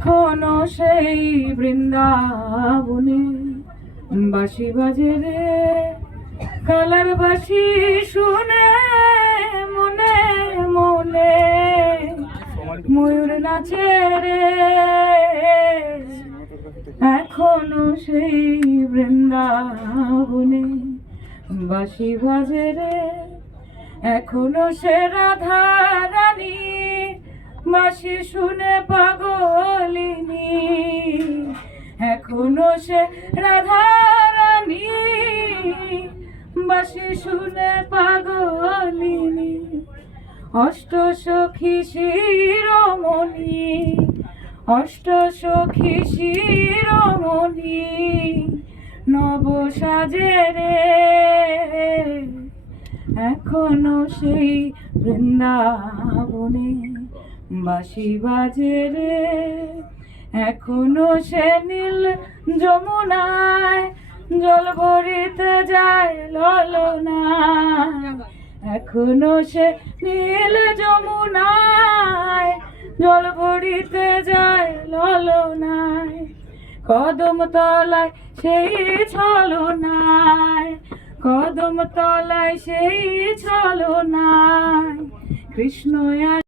এখনো সেই বৃন্দাবনে বাঁশি বাজে রে, কালার বাঁশি শুনে মনে মনে ময়ূর নাচে রে। এখনো সেই বৃন্দাবনে বাঁশি বাজে রে, এখনো সে রাধা রানী বাঁশি শুনে পাগলিনী। এখনো সে রাধা রানী বাঁশি শুনে পাগলিনী। অষ্ট সখী শিরোমণি, অষ্ট সখী শিরোমণি নব সাজে রে। এখনো সেই বৃন্দাবনে বাঁশি বাজে রে, এখনো সে নীল যমুনায় জল ভরিতে যায় ললনায়। এখনো সে নীল যমুনায় জল ভরিতে যায় ললনায়। কদম তলায় সেই ছলনায়, কদম তলায় সেই ছলনায় কৃষ্ণ